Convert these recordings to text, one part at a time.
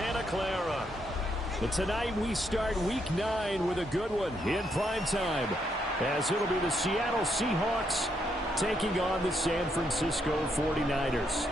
Santa Clara. But tonight we start Week 9 with a good one in prime time, as it'll be the Seattle Seahawks taking on the San Francisco 49ers.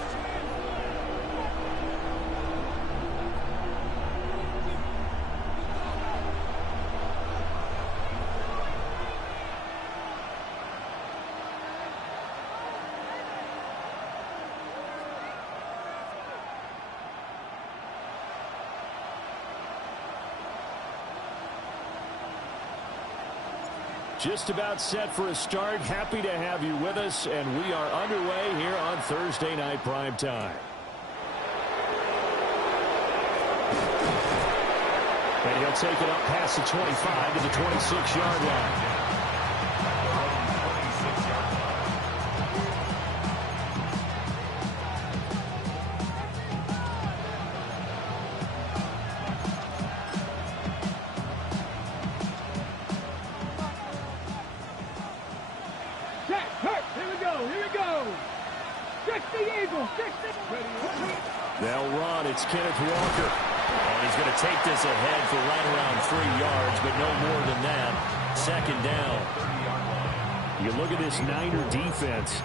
Just about set for a start. Happy to have you with us, and we are underway here on Thursday Night Prime Time. And he'll take it up past the 25 to the 26-yard line. They'll run. It's Kenneth Walker. And he's going to take this ahead for right around 3 yards, but no more than that. Second down. You look at this Niner defense.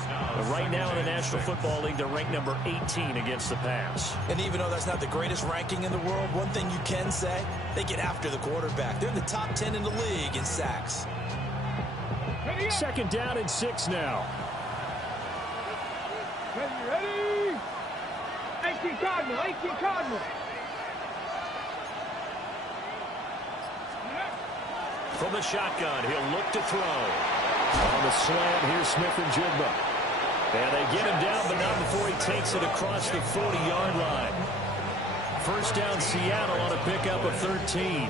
Right now in the National Football League, they're ranked number 18 against the pass. And even though that's not the greatest ranking in the world, one thing you can say, they get after the quarterback. They're in the top 10 in the league in sacks. Second down and 6 now. Ready? 18 Cardinal, 18 Cardinal. From the shotgun, he'll look to throw. On the slant, here's Smith and Jigba. And they get him down, but not before he takes it across the 40-yard line. First down, Seattle on a pickup of 13.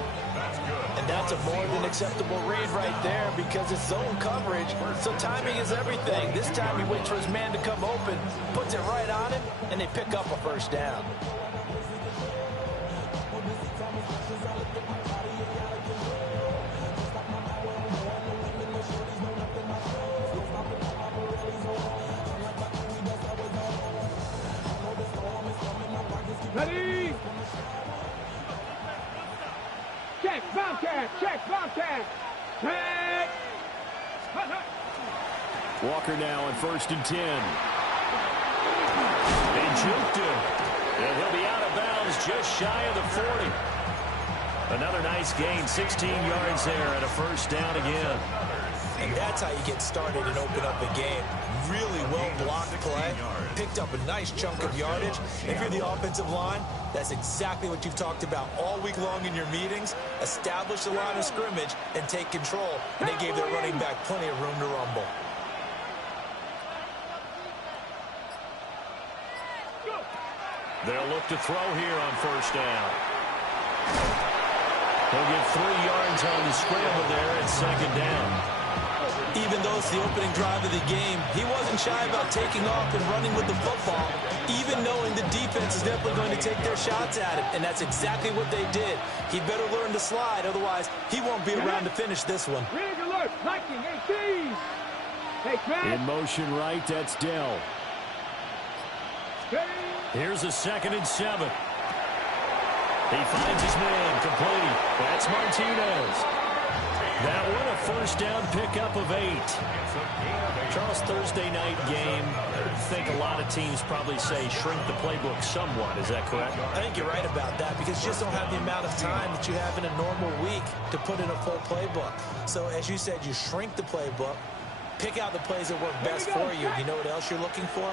And that's a more than acceptable read right there because it's zone coverage, so timing is everything. This time he waits for his man to come open, puts it right on him, and they pick up a first down. Ready? Check, Bobcat, check, Bobcat. Check. Walker now on 1st and 10. They juked him. And he'll be out of bounds just shy of the 40. Another nice gain, 16 yards there and a first down again. And that's how you get started and open up a game. Really well-blocked play. Picked up a nice chunk of yardage. If you're the offensive line, that's exactly what you've talked about all week long in your meetings. Establish the line of scrimmage and take control. And they gave their running back plenty of room to rumble. They'll look to throw here on first down. He'll get 3 yards on the scramble there at second down. Even though it's the opening drive of the game, he wasn't shy about taking off and running with the football, even knowing the defense is definitely going to take their shots at him, and that's exactly what they did. He better learn to slide, otherwise he won't be around to finish this one. Rig alert, liking 18. Take back. In motion right, that's Dell. Here's a 2nd and 7. He finds his man, complete. That's Martinez. That one, a first down pickup of 8. Charles, Thursday night game, I think a lot of teams probably say shrink the playbook somewhat. Is that correct? I think you're right about that because you just don't have the amount of time that you have in a normal week to put in a full playbook. So as you said, you shrink the playbook, pick out the plays that work best for you. You know what else you're looking for?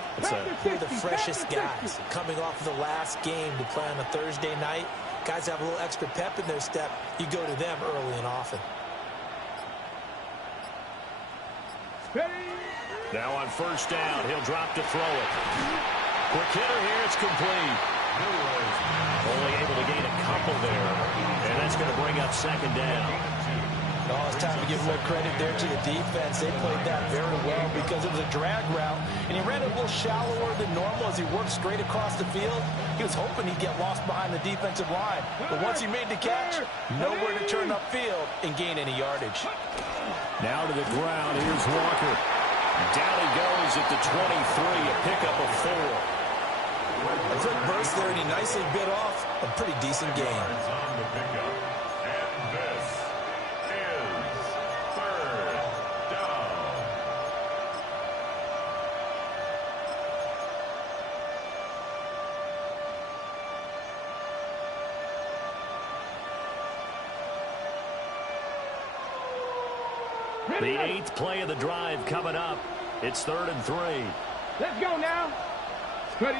Who are the freshest guys coming off of the last game to play on a Thursday night? Guys have a little extra pep in their step. You go to them early and often. Now on first down, he'll drop to throw it. Quick hitter here, it's complete. Only able to gain a couple there, and that's going to bring up second down. Oh, it's time to give more credit there to the defense. They played that very well because it was a drag route, and he ran it a little shallower than normal as he worked straight across the field. He was hoping he'd get lost behind the defensive line, but once he made the catch, nowhere to turn upfield and gain any yardage. Now to the ground, here's Walker. Down he goes at the 23, a pickup of 4. A quick burst there, and he nicely bit off a pretty decent gain. On the pickup. And this is third down. The 8th play of the drive coming up. It's 3rd and 3. Let's go now. Ready.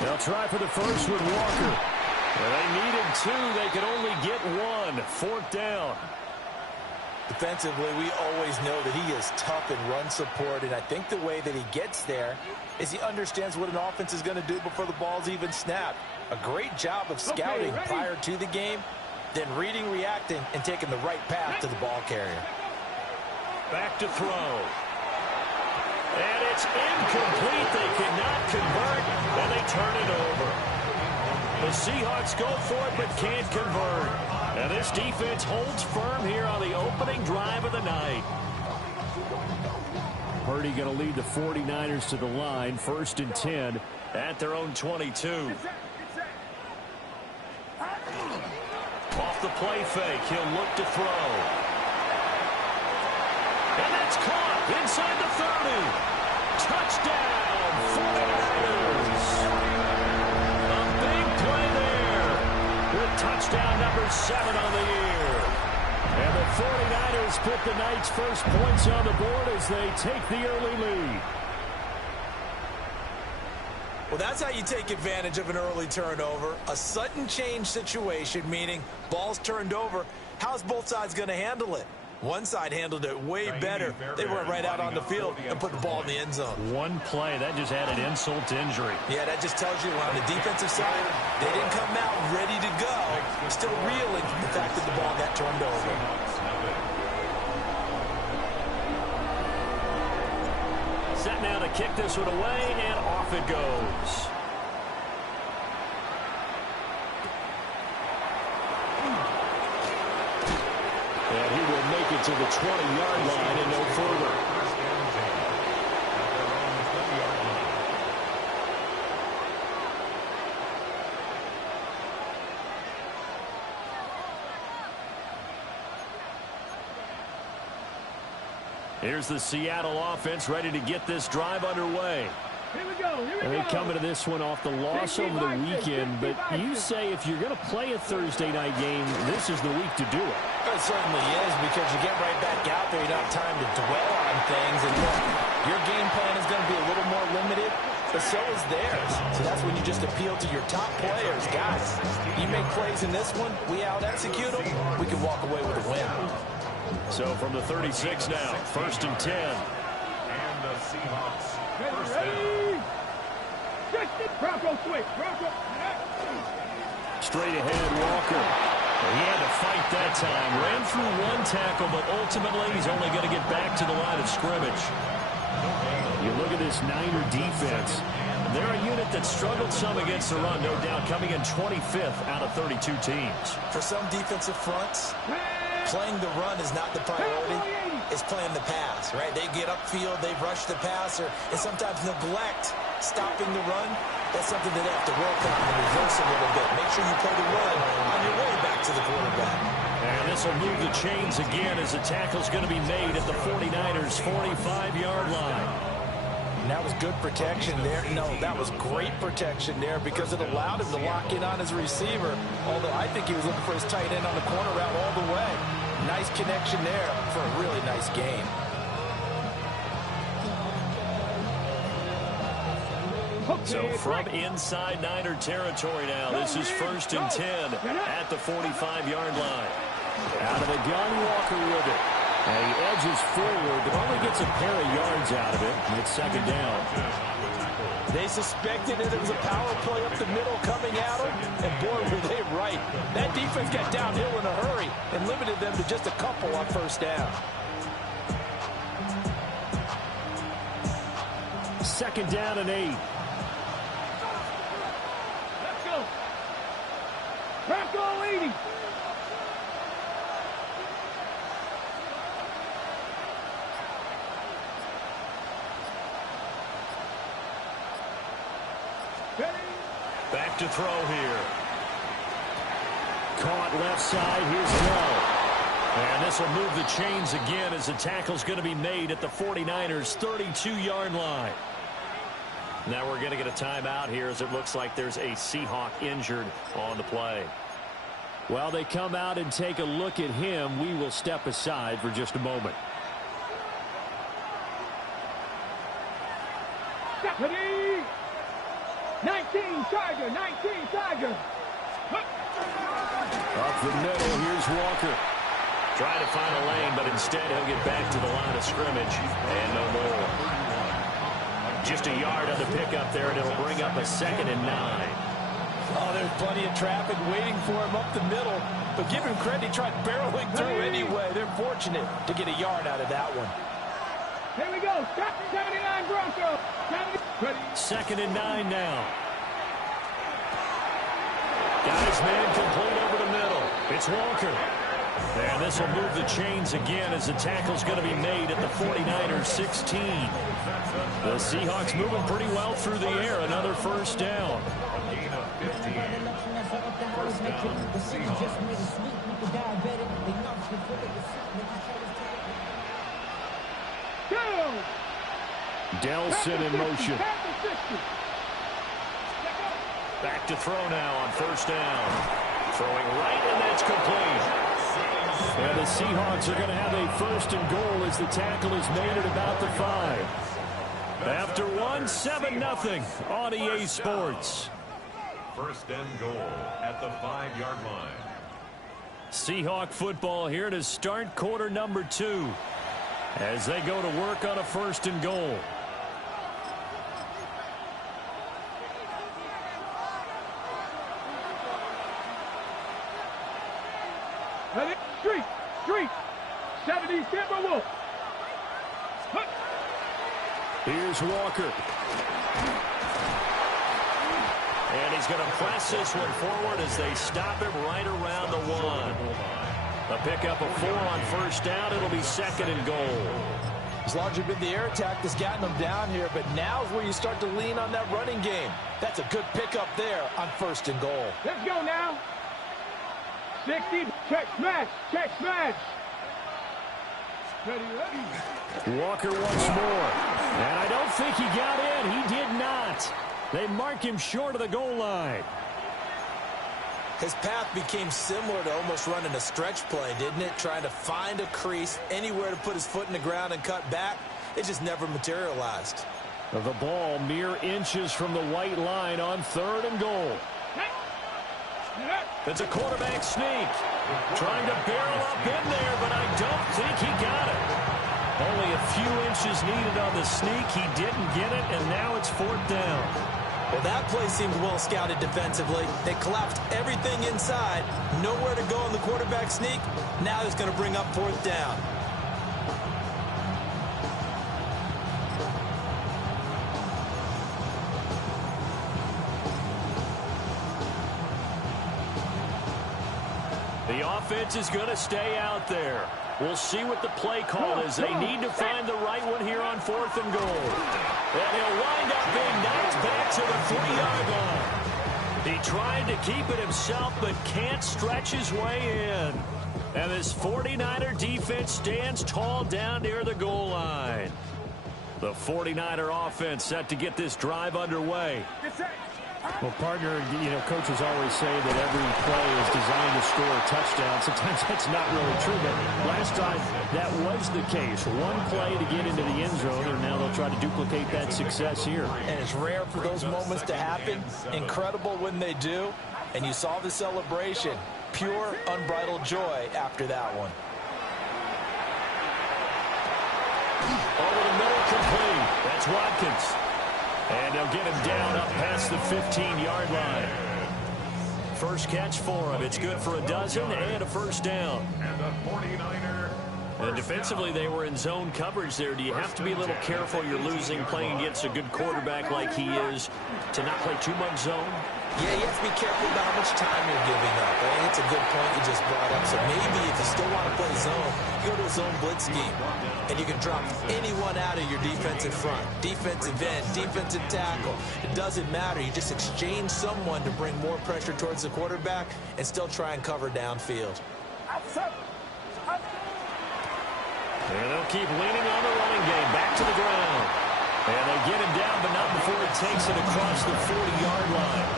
They'll try for the first with Walker. Well, they needed 2. They could only get 1. 4th down. Defensively, we always know that he is tough in run support, and I think the way that he gets there is he understands what an offense is going to do before the ball's even snapped. A great job of scouting prior to the game, then reading, reacting, and taking the right path to the ball carrier. Back to throw. And it's incomplete. They cannot convert, and they turn it over. The Seahawks go for it, but can't convert. And this defense holds firm here on the opening drive of the night. Purdy going to lead the 49ers to the line. 1st and 10 at their own 22. Off the play fake, he'll look to throw. And that's caught inside the 30. Touchdown, 49ers. A big play there with touchdown number 7 on the year. And the 49ers put the night's first points on the board as they take the early lead. Well, that's how you take advantage of an early turnover. A sudden change situation, meaning ball's turned over. How's both sides going to handle it? One side handled it way better. They went right out on the field and put the ball in the end zone. One play, that just added insult to injury. Yeah, that just tells you on the defensive side, they didn't come out ready to go. Still reeling from the fact that the ball got turned over. Set now to kick this one away, and off it goes. And he will make it to the 20-yard line and no further. Here's the Seattle offense ready to get this drive underway. Here we go. And they come into this one off the loss over the weekend, but you say if you're going to play a Thursday night game, this is the week to do it. It certainly is, because you get right back out there. You don't have time to dwell on things. And look, your game plan is going to be a little more limited, but so is theirs. So that's when you just appeal to your top players. Guys, you make plays in this one, we out-execute them, we can walk away with a win. So from the 36 now, 1st and 10. And the Seahawks first down. Ready. Bronco switch. Bronco. Straight ahead, Walker. He had to fight that time. Ran through one tackle, but ultimately he's only going to get back to the line of scrimmage. You look at this Niner defense. They're a unit that struggled some against the run, no doubt, coming in 25th out of 32 teams. For some defensive fronts, playing the run is not the priority. It's playing the pass, right? They get upfield, they rush the passer, and sometimes neglect stopping the run. That's something that they have to work on and reverse a little bit. Make sure you play the run on your way back to the quarterback. And this will move the chains again as the tackle's going to be made at the 49ers' 45-yard line. And that was good protection there. No, that was great protection there because it allowed him to lock in on his receiver, although I think he was looking for his tight end on the corner route all the way. Nice connection there for a really nice game. So from inside Niner territory now, this is 1st and 10 at the 45-yard line. Out of the gun, Walker with it. And he edges forward, but only gets a pair of yards out of it. And it's 2nd down. They suspected that it was a power play up the middle coming at them, and boy, were they right. That defense got downhill in a hurry and limited them to just a couple on 1st down. 2nd down and 8. Let's go. Bronco 80. to throw here. Caught left side. Here's Bell. And this will move the chains again as the tackle's going to be made at the 49ers' 32-yard line. Now we're going to get a timeout here as it looks like there's a Seahawk injured on the play. While they come out and take a look at him, we will step aside for just a moment. Ready? 19 Tiger, 19 Tiger. Up the middle, here's Walker. Trying to find a lane, but instead he'll get back to the line of scrimmage and no more. Just a yard on the pickup there, and it'll bring up a 2nd and 9. Oh, there's plenty of traffic waiting for him up the middle. But give him credit, he tried barreling through anyway. They're fortunate to get a yard out of that one. Here we go. 79 Broncos. 2nd and 9 now. Got his man complete over the middle. It's Walker. And this will move the chains again as the tackle's going to be made at the 49ers' 16. The Seahawks moving pretty well through the air. Another first down. A gain of 15. First down, Seahawks. Delson in motion. Back to throw now on first down. Throwing right, and that's complete. And the Seahawks are going to have a 1st and goal as the tackle is made at about the 5. After 1, 7-0 on EA Sports. 1st and goal at the 5-yard line. Seahawk football here to start quarter number 2 as they go to work on a 1st and goal. Street. 70 Timberwolf. Here's Walker. And he's going to press this one forward as they stop him right around the 1. A pickup of 4 on first down. It'll be 2nd and goal. It's largely been the air attack that's gotten them down here, but now is where you start to lean on that running game. That's a good pickup there on 1st and goal. Let's go now. 60, check smash. Ready. Walker once more. And I don't think he got in. He did not. They mark him short of the goal line. His path became similar to almost running a stretch play, didn't it? Trying to find a crease, anywhere to put his foot in the ground and cut back. It just never materialized. The ball mere inches from the white line on 3rd and goal. It's a quarterback sneak. Trying to barrel up in there, but I don't think he got it. Only a few inches needed on the sneak. He didn't get it, and now it's 4th down. Well, that play seemed well scouted defensively. They collapsed everything inside. Nowhere to go on the quarterback sneak. Now it's going to bring up 4th down. The offense is going to stay out there. We'll see what the play call is. They need to find the right one here on 4th and goal. And he'll wind up being knocked back to the 3-yard line. He tried to keep it himself, but can't stretch his way in. And this 49er defense stands tall down near the goal line. The 49er offense set to get this drive underway. Well, partner, coaches always say that every play is designed to score a touchdown. Sometimes that's not really true, but last time that was the case. One play to get into the end zone, and now they'll try to duplicate that success here. And it's rare for those moments to happen. Incredible when they do. And you saw the celebration. Pure, unbridled joy after that one. Over the middle, complete. That's Watkins. And they'll get him down up past the 15-yard line. First catch for him. It's good for a dozen and a first down. And the 49er. And defensively, they were in zone coverage there. Do you have to be a little careful? You're losing playing against a good quarterback like he is to not play too much zone? Yeah, you have to be careful about how much time you're giving up. I think it's a good point you just brought up. So maybe if you still want to play zone, you go to a zone blitz scheme, and you can drop anyone out of your defensive front, defensive end, defensive tackle. It doesn't matter. You just exchange someone to bring more pressure towards the quarterback and still try and cover downfield. And they'll keep leaning on the running game. Back to the ground. And they get him down, but not before he takes it across the 40-yard line.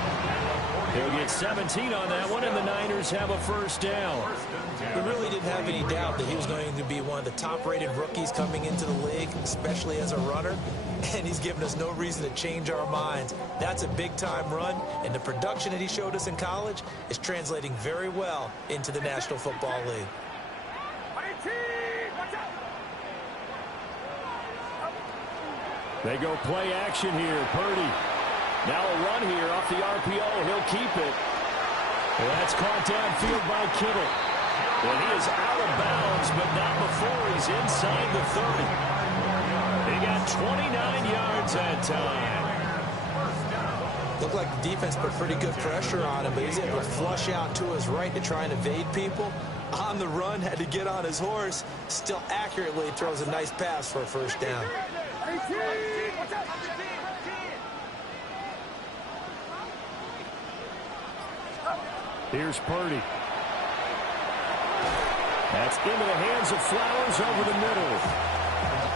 He'll get 17 on that one, and the Niners have a first down. We really didn't have any doubt that he was going to be one of the top-rated rookies coming into the league, especially as a runner, and he's given us no reason to change our minds. That's a big-time run, and the production that he showed us in college is translating very well into the National Football League. They go play action here. Purdy. Now a run here off the RPO. He'll keep it. Well, that's caught downfield by Kittle. And he is out of bounds, but not before he's inside the 30. He got 29 yards that time. Looked like the defense put pretty good pressure on him, but he's able to flush out to his right to try and evade people. On the run, had to get on his horse. Still accurately throws a nice pass for a first down. Here's Purdy. That's into the hands of Flowers over the middle.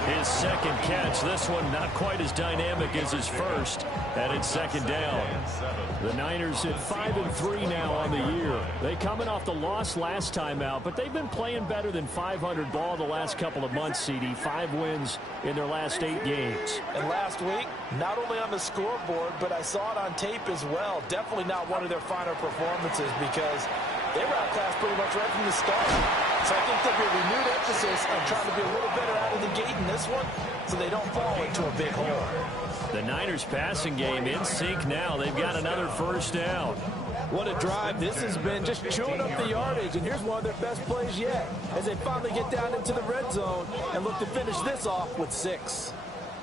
His second catch. This one not quite as dynamic as his first. And it's second down. The Niners at 5-3 now on the year. They coming off the loss last time out, but they've been playing better than 500 ball the last couple of months, CD. 5 wins in their last 8 games. And last week, not only on the scoreboard, but I saw it on tape as well. Definitely not one of their finer performances because they were outclassed pretty much right from the start. So I think there'll be a renewed emphasis on trying to be a little better out of the gate in this one so they don't fall into a big hole. The Niners passing game in sync now. They've got another first down. What a drive this has been, just chewing up the yardage. And here's one of their best plays yet as they finally get down into the red zone and look to finish this off with 6.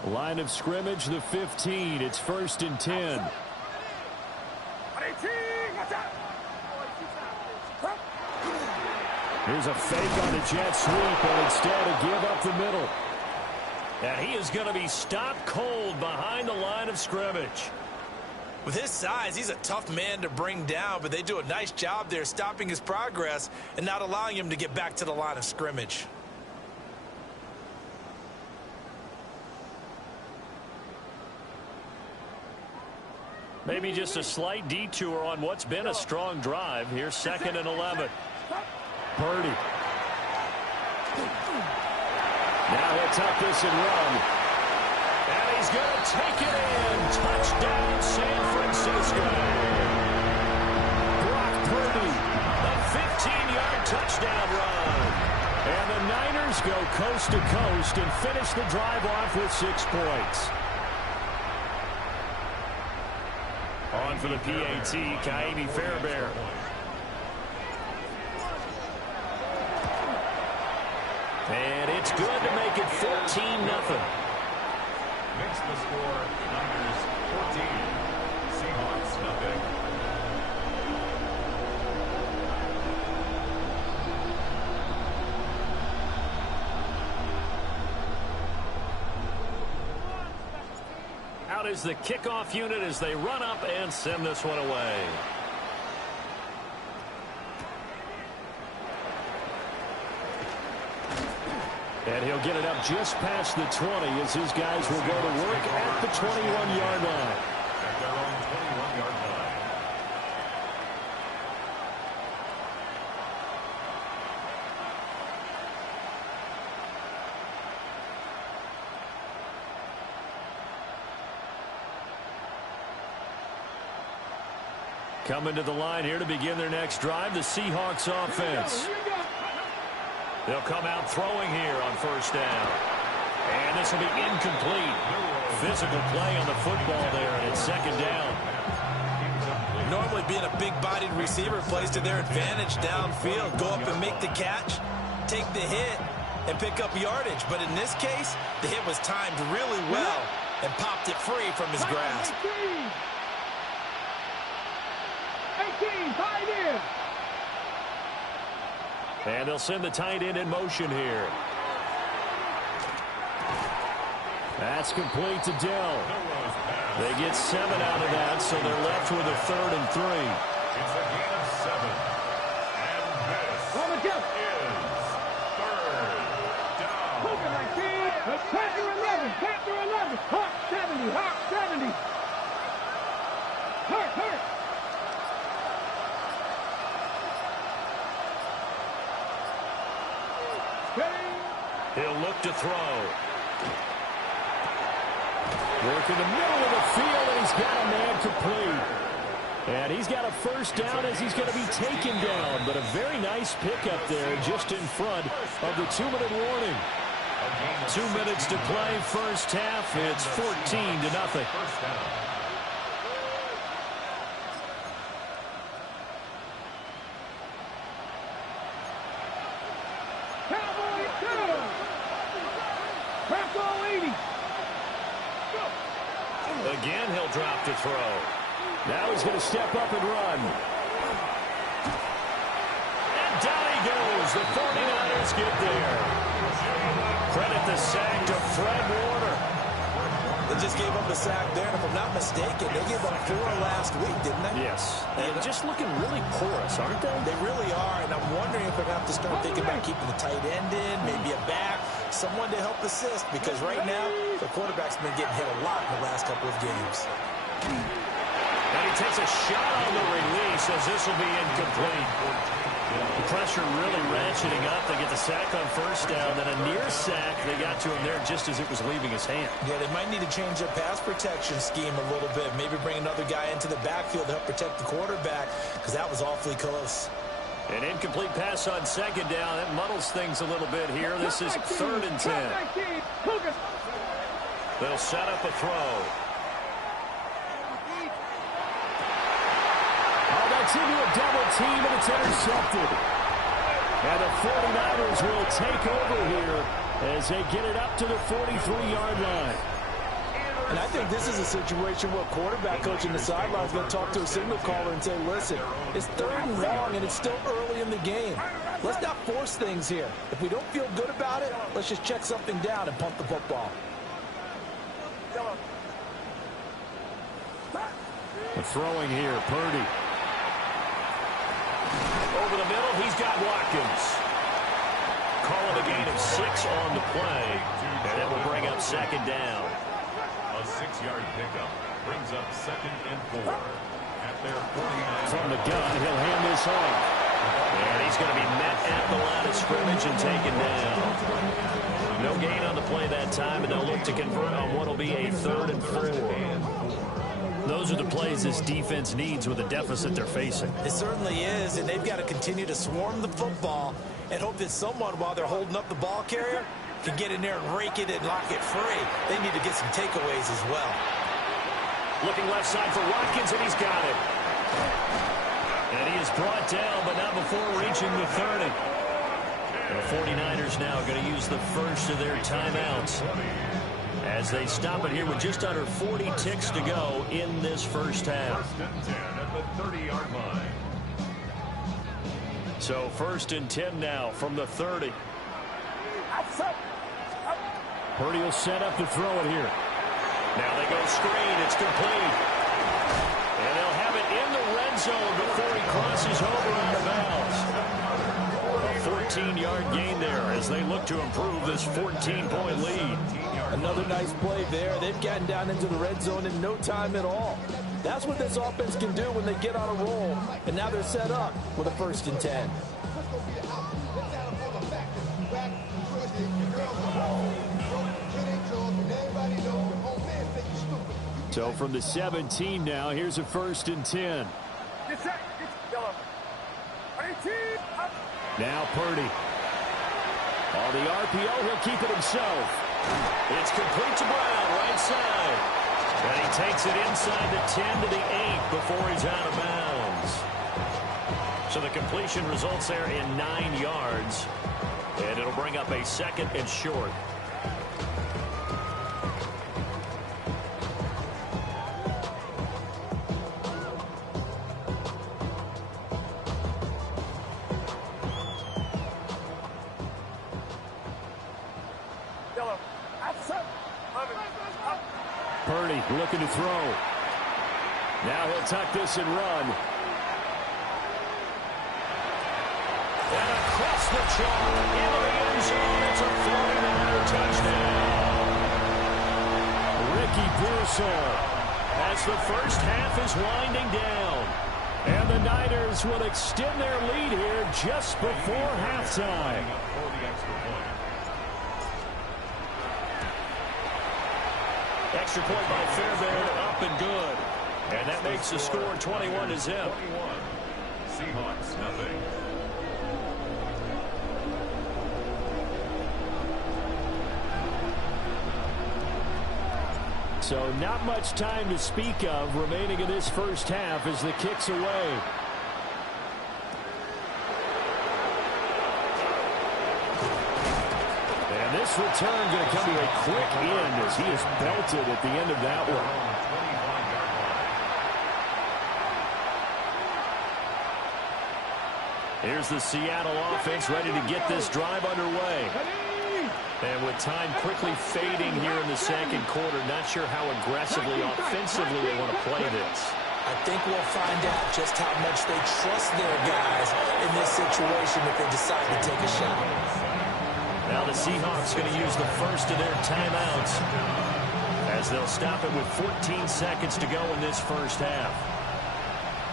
Line of scrimmage, the 15. It's 1st and 10. Here's a fake on the jet sweep, and instead a give up the middle. And he is going to be stopped cold behind the line of scrimmage. With his size, he's a tough man to bring down, but they do a nice job there stopping his progress and not allowing him to get back to the line of scrimmage. Maybe just a slight detour on what's been a strong drive. Here's 2nd and 11. Purdy. Now he'll tuck this and run. And he's going to take it in. Touchdown, San Francisco. Brock Purdy. A 15-yard touchdown run. And the Niners go coast to coast and finish the drive off with 6 points. On for the PAT, Kaimi Fairbairn. And it's good to make it 14-0. Makes the score Niners 14, Seahawks nothing. Out is the kickoff unit as they run up and send this one away. And he'll get it up just past the 20 as his guys will go to work at the 21-yard line. At their own 21-yard line. Coming to the line here to begin their next drive, the Seahawks offense. They'll come out throwing here on first down. And this will be incomplete. Physical play on the football there, and it's 2nd down. Normally being a big-bodied receiver plays to their advantage downfield. Go up and make the catch, take the hit, and pick up yardage. But in this case, the hit was timed really well and popped it free from his grasp. 18, tight end. And they'll send the tight end in motion here. That's complete to Dell. They get 7 out of that, so they're left with a 3rd and 3. It's a gain of 7. And this is 3rd down. Hooker 19, Panther 11, Panther 11, Hawk 70, Hawk 70. Hurt. He'll look to throw. Work in the middle of the field, and he's got a man complete. And he's got a first down as he's going to be taken down. But a very nice pickup there just in front of the 2-minute warning. 2 minutes to play first half. It's 14-0. First down. Cowboy 2. Bronco 80. Again, he'll drop to throw. Now he's going to step up and run. And down he goes. The 49ers get there. Credit the sack to Fred Warner. They just gave up a sack there, and if I'm not mistaken, they gave up 4 last week, didn't they? Yes. And just looking really porous, aren't they? They really are, and I'm wondering if they're going to have to start thinking about keeping the tight end in, maybe a back, someone to help assist, because right now, the quarterback's been getting hit a lot in the last couple of games. And he takes a shot on the release as this will be incomplete. The pressure really ratcheting up. They get the sack on first down. Then a near sack. They got to him there just as it was leaving his hand. Yeah, they might need to change their pass protection scheme a little bit. Maybe bring another guy into the backfield to help protect the quarterback, because that was awfully close. An incomplete pass on second down. That muddles things a little bit here. This is 3rd and 10. They'll set up a throw. Oh, that's into a double team, and it's intercepted. And the 49ers will take over here as they get it up to the 43-yard line. And I think this is a situation where quarterback coach in the sideline is going to talk to a signal caller and say, listen, it's 3rd and long, and it's still early in the game. Let's not force things here. If we don't feel good about it, let's just check something down and punt the football. The throwing here, Purdy. Over the middle, he's got Watkins. Calling a gain of 6 on the play, and that will bring up second down. A 6-yard pickup brings up 2nd and 4. At their 49. From the gun, he'll hand this off. And he's going to be met at the line of scrimmage and taken down. No gain on the play that time, and they'll look to convert on what will be a 3rd and 4. Those are the plays this defense needs with the deficit they're facing. It certainly is, and they've got to continue to swarm the football and hope that someone, while they're holding up the ball carrier, can get in there and rake it and lock it free. They need to get some takeaways as well. Looking left side for Watkins, and he's got it. And he is brought down, but not before reaching the 30. And the 49ers now going to use the first of their timeouts as they stop it here with just under 40 ticks to go in this first half. 1st and 10 at the 30-yard line. So 1st and 10 now from the 30. Purdy will set up to throw it here. Now they go screen. It's complete. And they'll have it in the red zone before he crosses over out of bounds. A 14-yard gain there as they look to improve this 14-point lead. Another nice play there. They've gotten down into the red zone in no time at all. That's what this offense can do when they get on a roll. And now they're set up with a 1st and 10. So from the 17 now, here's a 1st and 10. Now Purdy. On the RPO, he'll keep it himself. It's complete to Brown, right side. And he takes it inside the 10 to the 8 before he's out of bounds. So the completion results there in 9 yards. And it'll bring up a 2nd and short. Purdy looking to throw. Now he'll tuck this and run. And across the chalk into the end zone. It's a 49er touchdown. Ricky Pearsall, as the first half is winding down. And the Niners will extend their lead here just before halftime. Extra point by Fairbairn, up and good. And that makes the score 21-0. Seahawks, nothing. So not much time to speak of remaining in this first half as the kick's away. And this return going to come to a quick end as he is belted at the end of that one. Here's the Seattle offense ready to get this drive underway. And with time quickly fading here in the second quarter, not sure how aggressively, offensively they want to play this. I think we'll find out just how much they trust their guys in this situation if they decide to take a shot. Now the Seahawks going to use the first of their timeouts as they'll stop it with 14 seconds to go in this first half.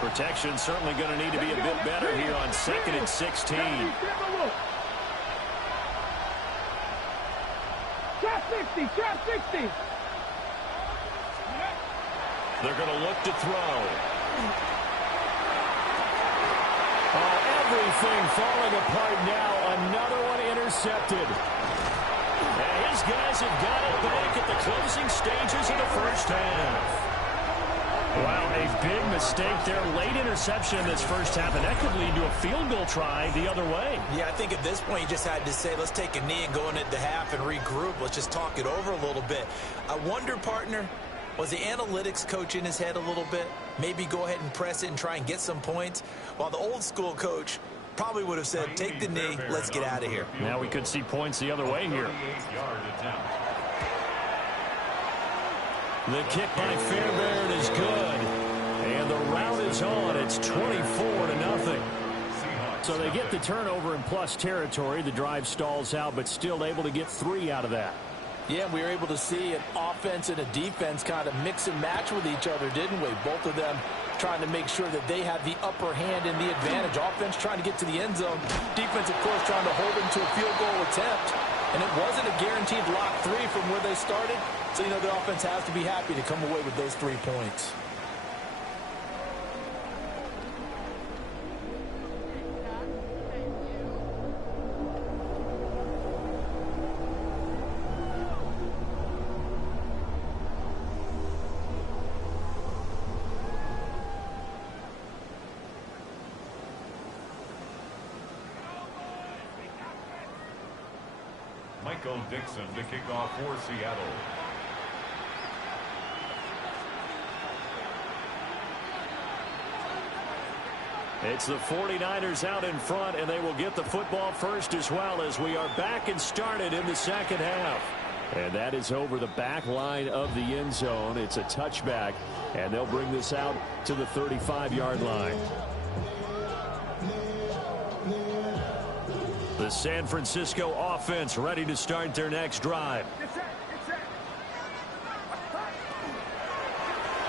Protection certainly going to need to be a bit better here on 2nd and 16. Trap 60, trap 60. They're going to look to throw. Oh, everything falling apart now. Another one intercepted. And his guys have got it back at the closing stages of the first half. Wow, a big mistake there. Late interception in this first half, and that could lead to a field goal try the other way. Yeah, I think at this point you just had to say, let's take a knee and go into the half and regroup. Let's just talk it over a little bit. I wonder, partner, was the analytics coach in his head a little bit? Maybe go ahead and press it and try and get some points, while the old school coach probably would have said, take the knee, let's get out of here. Now we could see points the other way here. The kick by Fairbairn is good. And the route is on. It's 24-0. So they get the turnover in plus territory. The drive stalls out, but still able to get 3 out of that. Yeah, we were able to see an offense and a defense kind of mix and match with each other, didn't we? Both of them trying to make sure that they have the upper hand and the advantage. Offense trying to get to the end zone. Defense, of course, trying to hold them to a field goal attempt. And it wasn't a guaranteed lock 3 from where they started. So, you know, the offense has to be happy to come away with those 3 points. Michael Dixon to kick off for Seattle. It's the 49ers out in front, and they will get the football first as well as we are back and started in the second half. And that is over the back line of the end zone. It's a touchback, and they'll bring this out to the 35-yard line. The San Francisco offense ready to start their next drive.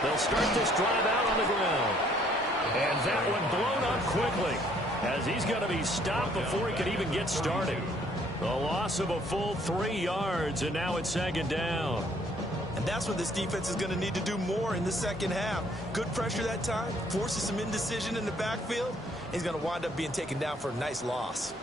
They'll start this drive out on the ground. And that one blown up quickly as he's going to be stopped before he can even get started. The loss of a full 3 yards, and now it's second down. And that's what this defense is going to need to do more in the second half. Good pressure that time, forces some indecision in the backfield. He's going to wind up being taken down for a nice loss.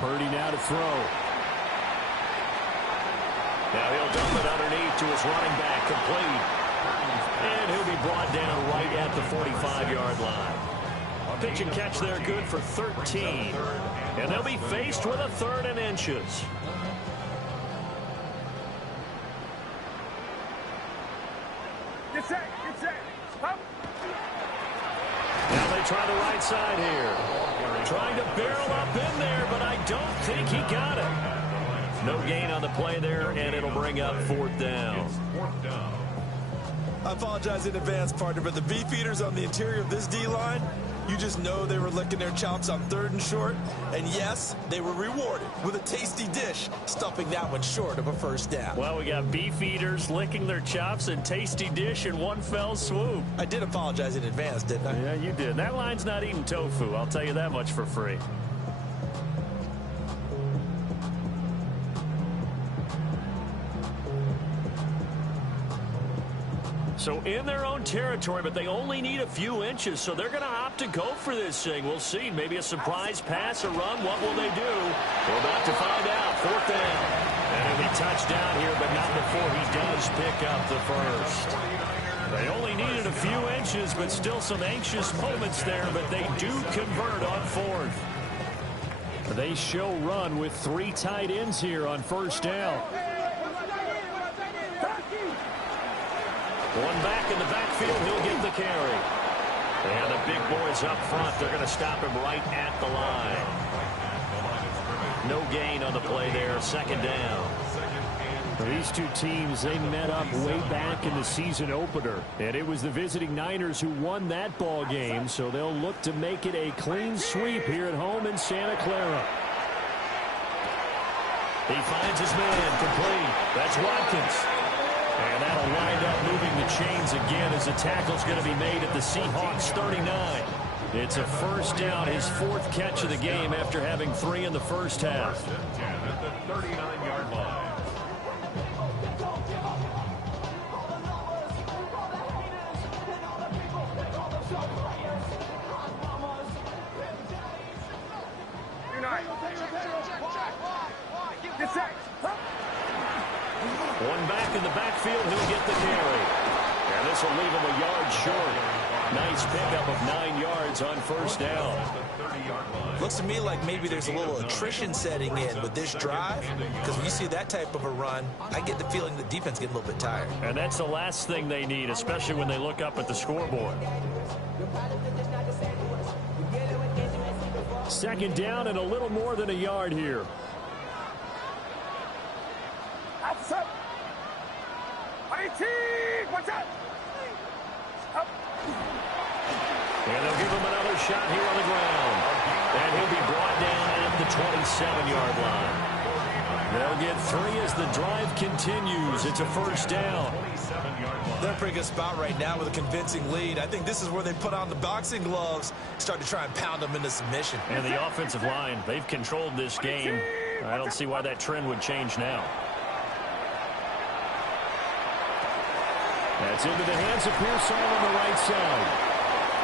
Purdy now to throw. Now he'll dump it underneath to his running back, complete. And he'll be brought down right at the 45-yard line. Pitch and catch there, good for 13. And they'll be faced with a 3rd and inches. Now they try the right side here. Trying to barrel up in there, but I don't think he got it. No gain on the play there, and it'll bring up 4th down. I apologize in advance, partner, but the beefeaters on the interior of this D-line, you just know they were licking their chops on 3rd and short. And yes, they were rewarded with a tasty dish, stuffing that one short of a 1st down. Well, we got beefeaters licking their chops and tasty dish in one fell swoop. I did apologize in advance, didn't I? Yeah, you did. That line's not eating tofu. I'll tell you that much for free. So in their own territory, but they only need a few inches, so they're going to opt to go for this thing. We'll see. Maybe a surprise pass or run. What will they do? We're about to find out. 4th down. And it'll be touchdown here, but not before he does pick up the first. They only needed a few inches, but still some anxious moments there, but they do convert on 4th. They show run with 3 tight ends here on 1st down. One back in the backfield, he'll get the carry. And the big boys up front, they're going to stop him right at the line. No gain on the play there, 2nd down. These two teams, they met up way back in the season opener. And it was the visiting Niners who won that ball game, so they'll look to make it a clean sweep here at home in Santa Clara. He finds his man, complete. That's Watkins. And that'll wind up moving the chains again as the tackle's going to be made at the Seahawks 39. It's a 1st down, his 4th catch of the game after having 3 in the first half. At the 39-yard line. One back in the backfield, he'll get the carry. And this will leave him a yard short. Nice pickup of 9 yards on 1st down. Looks to me like maybe there's a little attrition setting in with this drive, because when you see that type of a run, I get the feeling the defense getting a little bit tired. And that's the last thing they need, especially when they look up at the scoreboard. 2nd down and a little more than a yard here. And they'll give him another shot here on the ground. And he'll be brought down at the 27-yard line. They'll get 3 as the drive continues. It's a 1st down. They're in a pretty good spot right now with a convincing lead. I think this is where they put on the boxing gloves, start to try and pound them into submission. And the offensive line, they've controlled this game. I don't see why that trend would change now. That's into the hands of Pearsall on the right side.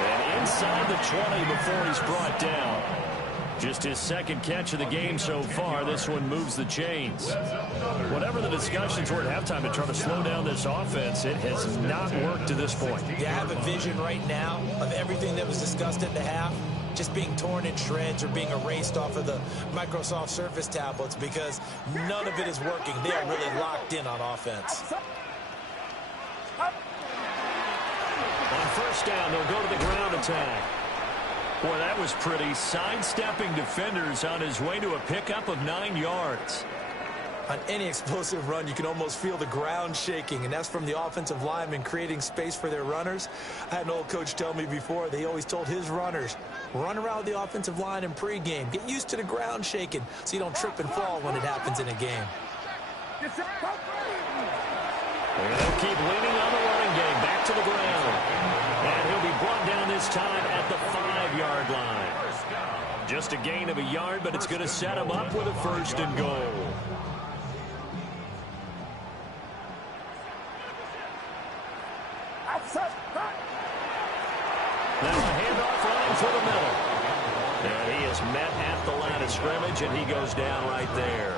And inside the 20 before he's brought down. Just his 2nd catch of the game so far. This one moves the chains. Whatever the discussions were at halftime to try to slow down this offense, it has not worked to this point. Yeah, I have a vision right now of everything that was discussed at the half just being torn in shreds or being erased off of the Microsoft Surface tablets, because none of it is working. They are really locked in on offense. On 1st down, they'll go to the ground attack. Boy, that was pretty. Sidestepping defenders on his way to a pickup of 9 yards. On any explosive run, you can almost feel the ground shaking, and that's from the offensive linemen creating space for their runners. I had an old coach tell me before, they always told his runners, run around the offensive line in pregame. Get used to the ground shaking so you don't trip and fall when it happens in a game. And they'll keep leaning on the running game. Back to the ground. And he'll be brought down this time at the 5-yard line. Just a gain of a yard, but it's going to set him up with a 1st and goal. Now a handoff running for the middle. And he is met at the line of scrimmage, and he goes down right there.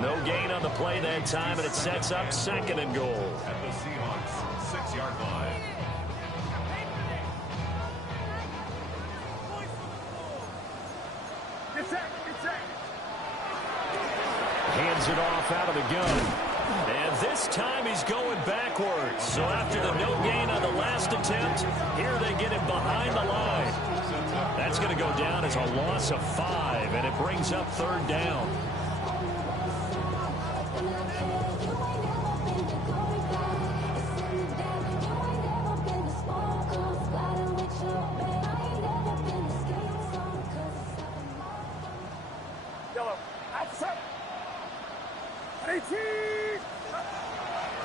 No gain on the play that time, and it sets up 2nd and goal. At the Seahawks 6-yard line. Hands it off out of the gun. And this time he's going backwards. So after the no gain on the last last attempt. Here they get him behind the line. That's going to go down as a loss of 5, and it brings up 3rd down.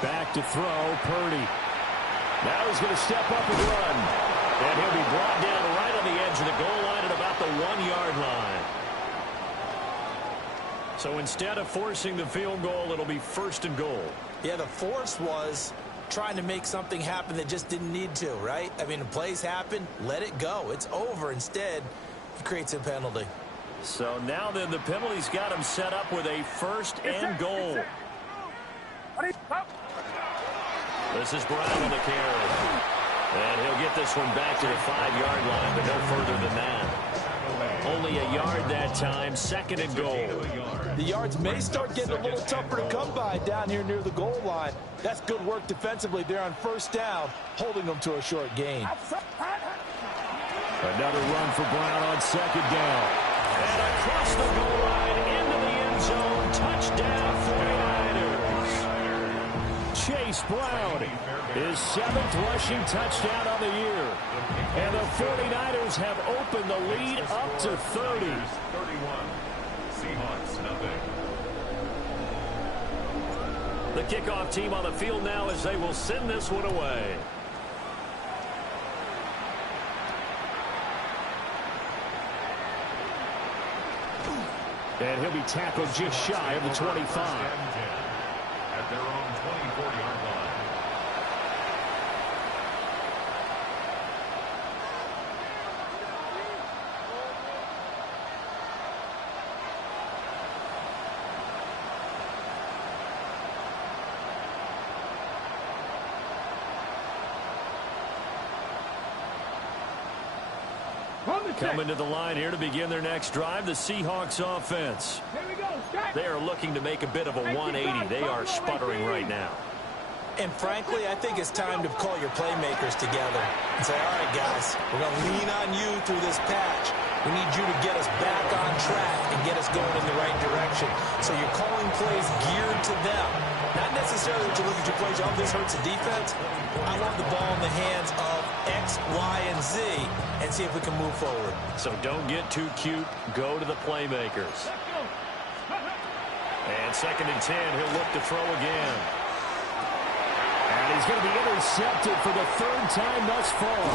Back to throw, Purdy. Now he's going to step up and run. And he'll be brought down right on the edge of the goal line at about the 1-yard line. So instead of forcing the field goal, it'll be 1st and goal. Yeah, the force was trying to make something happen that just didn't need to, right? I mean, the plays happen, let it go. It's over. Instead, he creates a penalty. So now then the penalty's got him set up with a 1st and goal. This is Brown on the carry. And he'll get this one back to the 5-yard line, but no further than that. Only a yard that time, 2nd and goal. The yards may start getting a little tougher to come by down here near the goal line. That's good work defensively there on 1st down, holding them to a short gain. Another run for Brown on 2nd down. And across the goal line into the end zone. Touchdown, 49ers. Chase Brown, his 7th rushing touchdown on the year. And the 49ers have opened the lead up to 30. 31. Seahawks, nothing. The kickoff team on the field now as they will send this one away. And he'll be tackled just shy of the 25. At their own 24-yard line. Coming to the line here to begin their next drive, the Seahawks offense. They are looking to make a bit of a 180. They are sputtering right now. And frankly, I think it's time to call your playmakers together and say, all right, guys, we're going to lean on you through this patch. We need you to get us back on track and get us going in the right direction. So you're calling plays geared to them. Not necessarily that you look at your plays, oh, this hurts the defense. I want the ball in the hands of X, Y, and Z and see if we can move forward. So don't get too cute. Go to the playmakers. And 2nd and 10, he'll look to throw again. And he's going to be intercepted for the 3rd time thus far.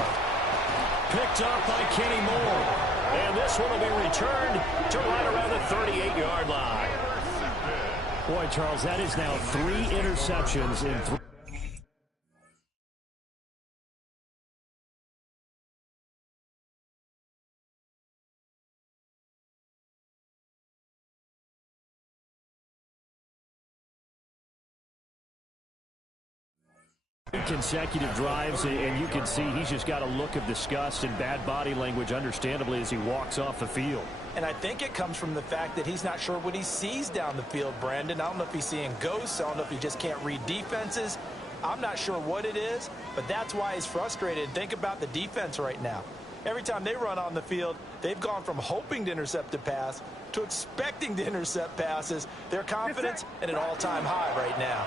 Picked up by Kenny Moore. And this one will be returned to right around the 38-yard line. Boy, Charles, that is now 3 interceptions in 3. Consecutive drives, and you can see he's just got a look of disgust and bad body language, understandably, as he walks off the field. And I think it comes from the fact that he's not sure what he sees down the field, Brandon. I don't know if he's seeing ghosts. I don't know if he just can't read defenses. I'm not sure what it is, but that's why he's frustrated. Think about the defense right now. Every time they run on the field, they've gone from hoping to intercept a pass to expecting to intercept passes. Their confidence at an all-time high right now.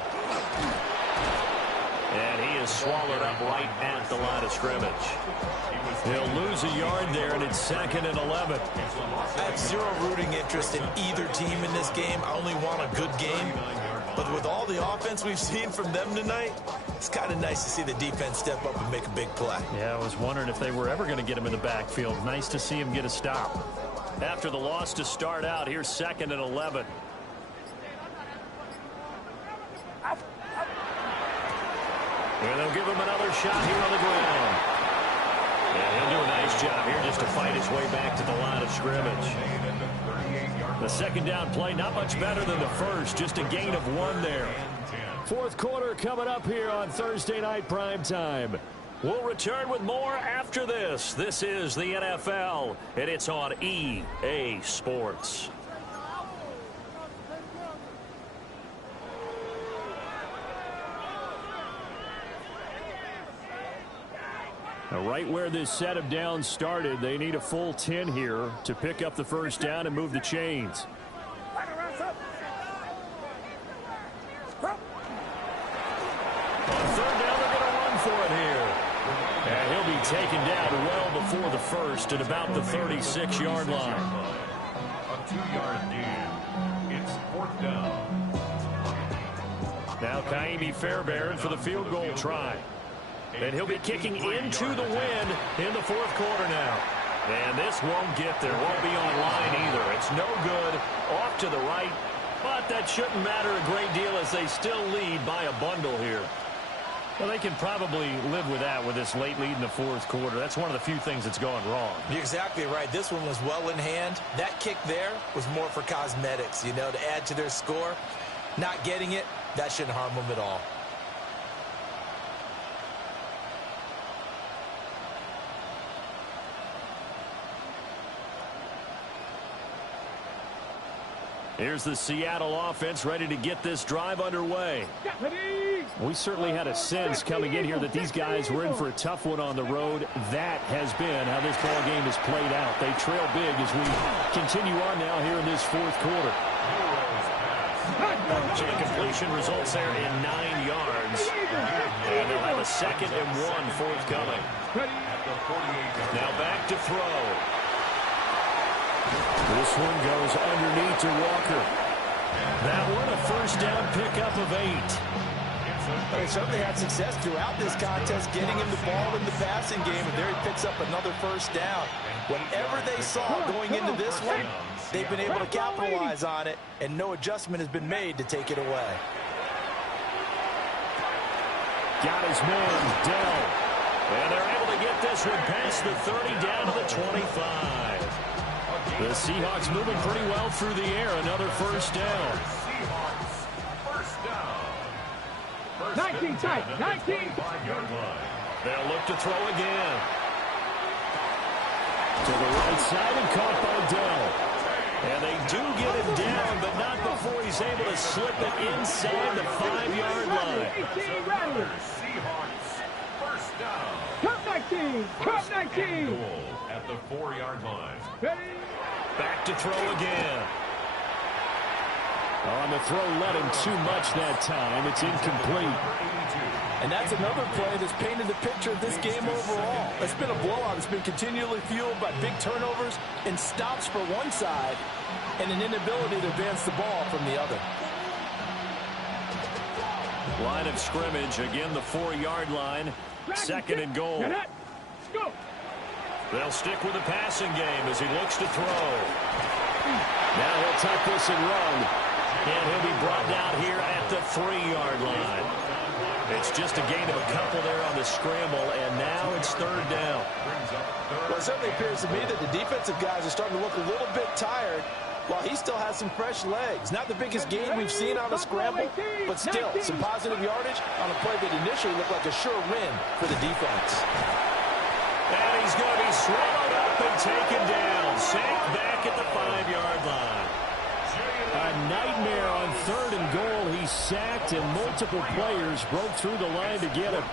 And he is swallowed up right at the line of scrimmage. He'll lose a yard there, and it's 2nd and 11. I have zero rooting interest in either team in this game. I only want a good game. But with all the offense we've seen from them tonight, it's kind of nice to see the defense step up and make a big play. Yeah, I was wondering if they were ever going to get him in the backfield. Nice to see him get a stop. After the loss to start out, here's 2nd and 11. And they'll give him another shot here on the ground. And he'll do a nice job here just to fight his way back to the line of scrimmage. The 2nd down play, not much better than the first, just a gain of 1 there. 4th quarter coming up here on Thursday Night Primetime. We'll return with more after this. This is the NFL, and it's on EA Sports. Right where this set of downs started, they need a full 10 here to pick up the first down and move the chains. On third down, they're going to run for it here. And he'll be taken down well before the first at about the 36-yard line. A 2-yard gain. It's 4th down. Now Kaimi Fairbairn for the field goal try. And he'll be kicking into the wind in the fourth quarter now. And this won't get there. Won't be on line either. It's no good. Off to the right. But that shouldn't matter a great deal as they still lead by a bundle here. Well, they can probably live with that with this late lead in the fourth quarter. That's one of the few things that's gone wrong. You're exactly right. This one was well in hand. That kick there was more for cosmetics, you know, to add to their score. Not getting it, that shouldn't harm them at all. Here's the Seattle offense ready to get this drive underway. We certainly had a sense coming in here that these guys were in for a tough one on the road. That has been how this ball game has played out. They trail big as we continue on now here in this fourth quarter. So the completion results there in 9 yards. And they'll have a 2nd and 1 forthcoming. Now back to throw. This one goes underneath to Walker. That one a first down pickup of 8. They certainly had success throughout this contest getting him the ball in the passing game, and there he picks up another first down. Whatever they saw going into this one, they've been able to capitalize on it, and no adjustment has been made to take it away. Got his man, Dell. And they're able to get this one past the 30 down to the 25. The Seahawks moving pretty well through the air. Another first down. 19 tight, 19. They'll look to throw again. To the right side and caught by Dell. And they do get him down, but not before he's able to slip it inside the 5-yard line. Seahawks first down. Cup 19, Cup 19. At the 4-yard line. Back to throw again. On the throw, let him too much that time. It's incomplete. And that's another play that's painted the picture of this game overall. It's been a blowout. It's been continually fueled by big turnovers and stops for one side and an inability to advance the ball from the other. Line of scrimmage, again the 4-yard line. 2nd and goal. Go. They'll stick with the passing game as he looks to throw. Now he'll tuck this and run. And he'll be brought down here at the 3-yard line. It's just a gain of a couple there on the scramble, and now it's 3rd down. Well, it certainly appears to me that the defensive guys are starting to look a little bit tired while he still has some fresh legs. Not the biggest gain we've seen on a scramble, but still some positive yardage on a play that initially looked like a sure win for the defense. And he's going to be swallowed up and taken down. Sacked back at the 5-yard line. A nightmare on 3rd and goal. He's sacked, and multiple players broke through the line to get him.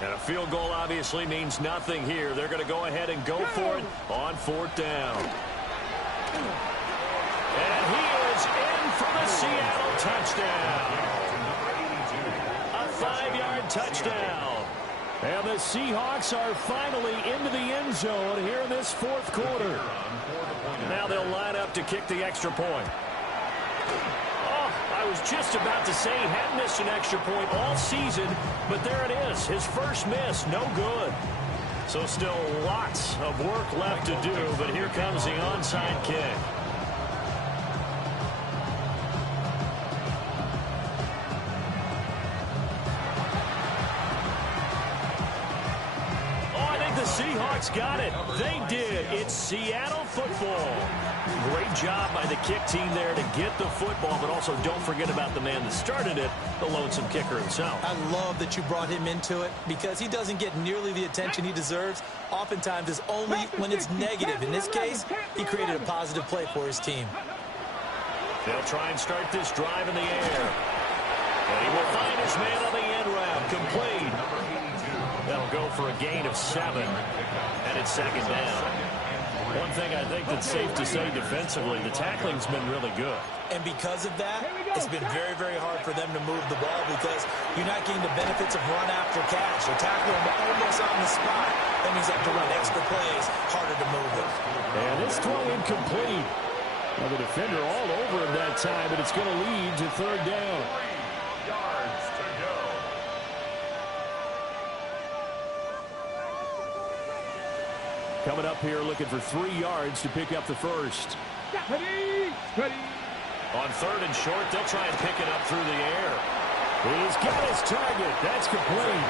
And a field goal obviously means nothing here. They're going to go ahead and go for it on 4th down. And he is in for the Seattle touchdown. A 5-yard touchdown. And the Seahawks are finally into the end zone here in this fourth quarter. Now they'll line up to kick the extra point. I was just about to say he hadn't missed an extra point all season, but there it is. His first miss, no good. So still lots of work left to do, but here comes the onside kick. Seahawks got it. They did. It's Seattle football. Great job by the kick team there to get the football, but also don't forget about the man that started it, the lonesome kicker himself. I love that you brought him into it because he doesn't get nearly the attention he deserves. Oftentimes it's only when it's negative. In this case, he created a positive play for his team. They'll try and start this drive in the air. And he will find his man on the end route. Complete. That'll go for a gain of 7. And it's second down. One thing I think that's safe to say defensively, the tackling's been really good. And because of that, it's been very, very hard for them to move the ball because you're not getting the benefits of run after catch. You're tackling them almost on the spot. That means you have to run extra plays, harder to move it. And this throw incomplete. Well, the defender all over him that time, but it's going to lead to third down. 3 yards to go. Coming up here looking for 3 yards to pick up the first. Ready. On third and short, they'll try and pick it up through the air. He's got his target. That's complete.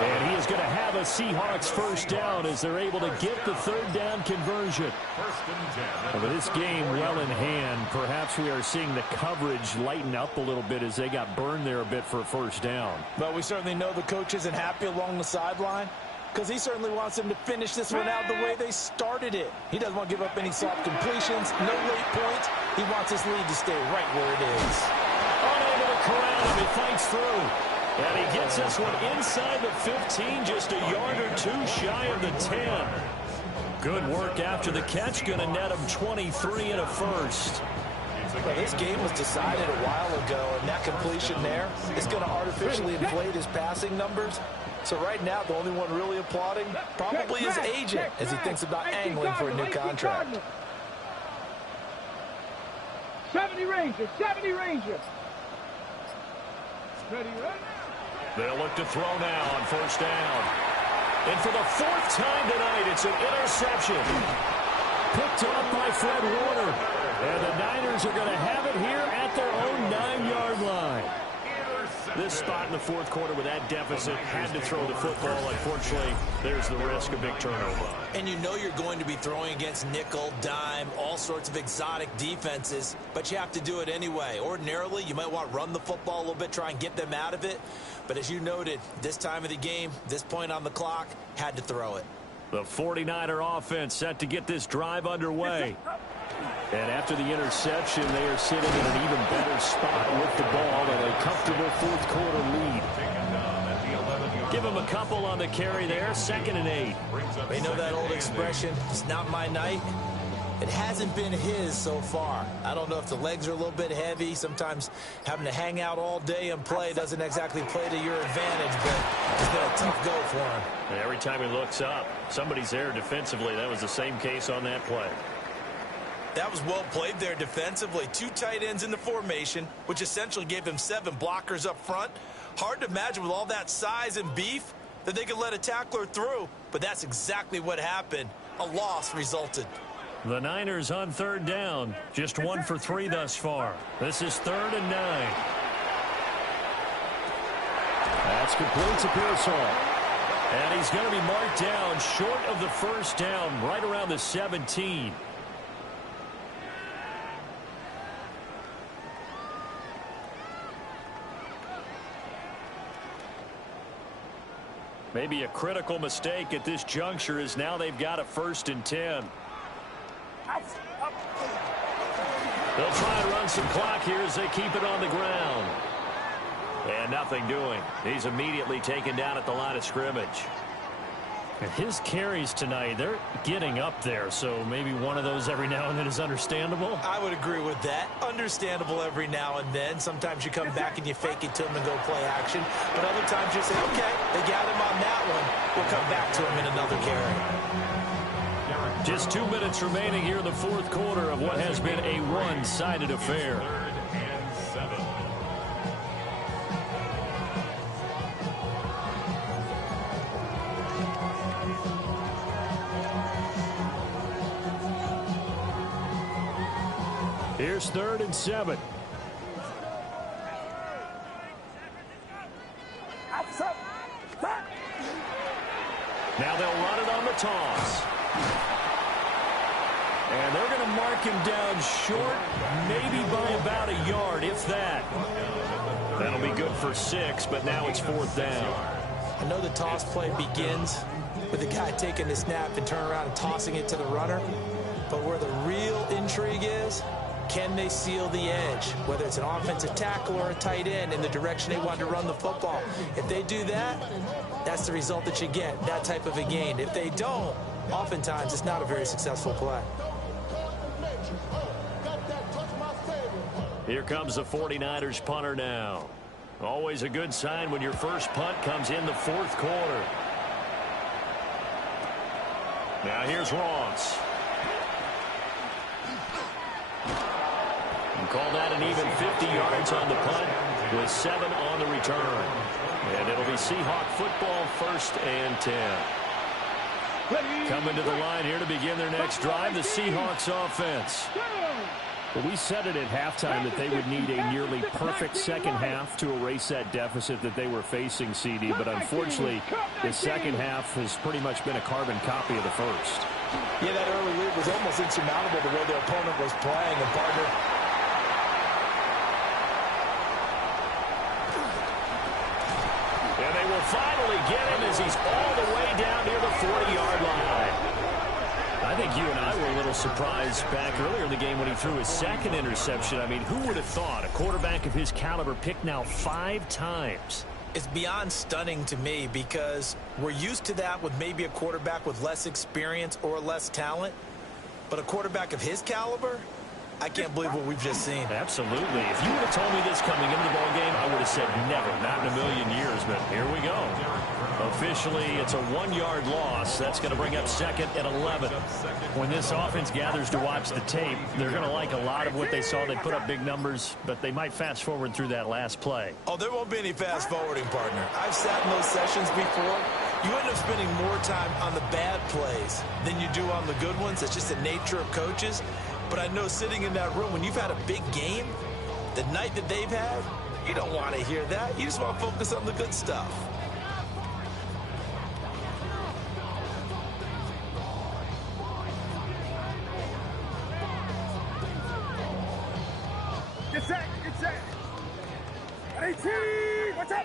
And he is going to have a Seahawks first down as they're able to get the third down conversion. First and 10. Well, with this game well in hand, perhaps we are seeing the coverage lighten up a little bit as they got burned there a bit for a first down. But we certainly know the coach isn't happy along the sideline because he certainly wants them to finish this one out the way they started it. He doesn't want to give up any soft completions, no late points. He wants his lead to stay right where it is. Unable to corral him. He fights through. And he gets this one inside the 15, just a yard or two shy of the 10. Good work after the catch. Going to net him 23 and a first. Well, this game was decided a while ago, and that completion there is going to artificially inflate his passing numbers. So right now, the only one really applauding probably his agent as he thinks about angling for a new contract. 70 Rangers. Ready. They'll look to throw now on first down. And for the 4th time tonight, it's an interception. Picked off by Fred Warner. And the Niners are going to have it here at their own 9-yard line. This spot in the 4th quarter with that deficit, had to throw the football. Unfortunately, there's the risk of big turnover. And you know you're going to be throwing against nickel, dime, all sorts of exotic defenses, but you have to do it anyway. Ordinarily, you might want to run the football a little bit, try and get them out of it. But as you noted, this time of the game, this point on the clock, had to throw it. The 49er offense set to get this drive underway. And after the interception, they are sitting in an even better spot with the ball and a comfortable 4th quarter lead. Give him a couple on the carry there, 2nd and 8. They know that old expression, it's not my night. It hasn't been his so far. I don't know if the legs are a little bit heavy. Sometimes having to hang out all day and play doesn't exactly play to your advantage, but it's been a tough go for him. And every time he looks up, somebody's there defensively. That was the same case on that play. That was well played there defensively. 2 tight ends in the formation, which essentially gave them 7 blockers up front. Hard to imagine with all that size and beef that they could let a tackler through, but that's exactly what happened. A loss resulted. The Niners on third down, just 1 for 3 thus far. This is 3rd and 9. That's complete to Pearsall. And he's going to be marked down short of the first down, right around the 17. Maybe a critical mistake at this juncture is now they've got a 1st and 10. They'll try and run some clock here as they keep it on the ground. And nothing doing. He's immediately taken down at the line of scrimmage. And his carries tonight, they're getting up there, so maybe one of those every now and then is understandable. I would agree with that. Understandable every now and then. Sometimes you come back and you fake it to him and go play action. But other times you say, okay, they got him on that one. We'll come back to him in another carry. Just 2 minutes remaining here in the 4th quarter of what has been a one-sided affair. 3rd and 7. Here's 3rd and 7. Now they'll run it on the toss. And they're going to mark him down short, maybe by about a yard, if that. That'll be good for 6, but now it's 4th down. I know the toss play begins with the guy taking the snap and turning around and tossing it to the runner. But where the real intrigue is, can they seal the edge? Whether it's an offensive tackle or a tight end in the direction they want to run the football. If they do that, that's the result that you get, that type of a gain. If they don't, oftentimes it's not a very successful play. Here comes the 49ers punter now. Always a good sign when your first punt comes in the 4th quarter. Now here's Ross. And call that an even 50 yards on the punt with 7 on the return. And it'll be Seahawk football, 1st and 10. Coming to the line here to begin their next drive, the Seahawks offense. Well, we said it at halftime that they would need a nearly perfect second half to erase that deficit that they were facing, CD. But unfortunately, the second half has pretty much been a carbon copy of the first. Yeah, that early lead was almost insurmountable the way their opponent was playing. And partner, and they will finally get him as he's all the way down near the 40-yard line. I think you and I were a little surprised back earlier in the game when he threw his second interception. I mean, who would have thought a quarterback of his caliber picked now 5 times? it's beyond stunning to me because we're used to that with maybe a quarterback with less experience or less talent. But a quarterback of his caliber, I can't believe what we've just seen. Absolutely. If you would have told me this coming into the ballgame, I would have said never, not in a million years. But here we go. Officially, it's a 1-yard loss. That's going to bring up 2nd and 11. When this offense gathers to watch the tape, they're going to like a lot of what they saw. They put up big numbers, but they might fast forward through that last play. Oh, there won't be any fast forwarding, partner. I've sat in those sessions before. You end up spending more time on the bad plays than you do on the good ones. It's just the nature of coaches. But I know sitting in that room, when you've had a big game, the night that they've had, you don't want to hear that. You just want to focus on the good stuff. Get set, get set. 18, what's up?